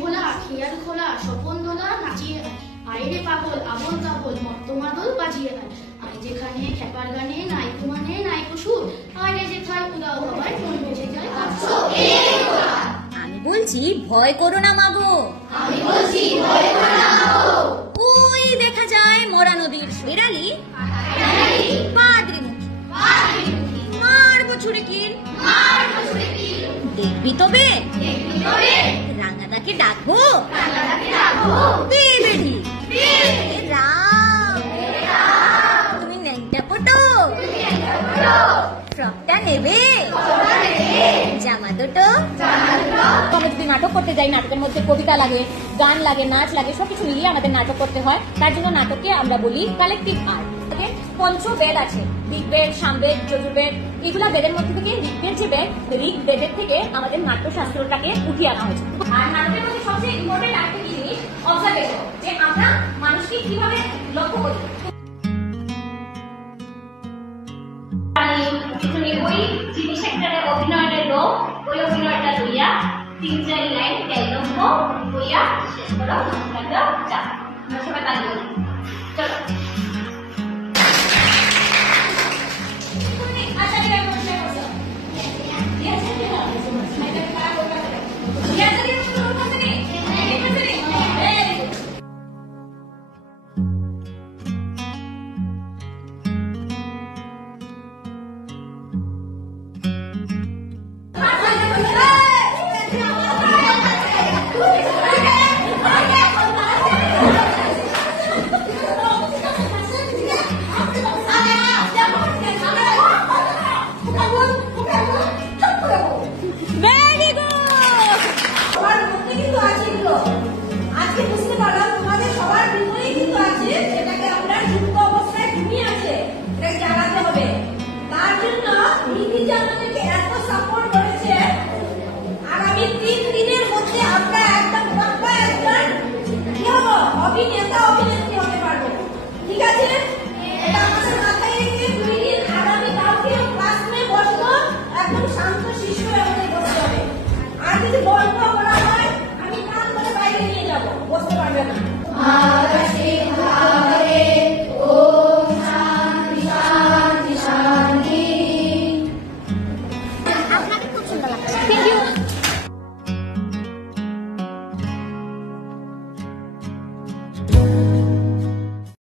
ভোলা খেয়াল খোলা স্বপন দোলা নাচিয়ে আয়রে পাগল আবল তাবল মত্তমাদল বাজিয়ে আয় যেখানে খেপার গানে নাইকো মানে নাইকো সুর আয়রে যেথায় উদাও হবায় মন বেজে যায়। আমি বলছি ভয় করো না মাগো, আমি বলছি ভয় করো না মাগো। ওই দেখা যায় মরা নদীর বেড়ালি পাদ্রিমুখী মারবো ছুড়ে কিল, দেখবি তবে রাঙাদাকে ডাকবো বেড়ি রাম, তুমি ন্যাংটা পটো ফ্রকটা নেবে, জামা দুটো। আমরা যদি নাটক করতে যাই, নাটকের মধ্যে কবিতা লাগে, গান লাগে, নাচ লাগে, সবকিছু মিলিয়ে আমাদের নাটক করতে হয়। তার জন্য নাটককে আমরা বলি কালেকটিভ আর্ট। পঞ্চবেদ আছে, ঋগ্বেদ, সামবেদ, যজুর্বেদ, এগুলা বেদের মধ্যে থেকে ঋগ্বেদ যে বেদ, ঋগ্বেদের থেকে আমাদের নাট্যশাস্ত্রটাকে উঠিয়ে আনা হয়েছে। আর নাটকের মধ্যে সবচেয়ে ইম্পর্টেন্ট একটা জিনিস অবজারভেশন, যে আমরা মানুষকে কিভাবে লক্ষ্য করি। ওই জিনিস একটা অভিনয়টা লোক, ওই অভিনয়টা লইয়া 3-4 লাইন ডায়লগ বইয়া শেষ করো, সবাই তাই বলি। চলো তার জন্য এত সাপোর্ট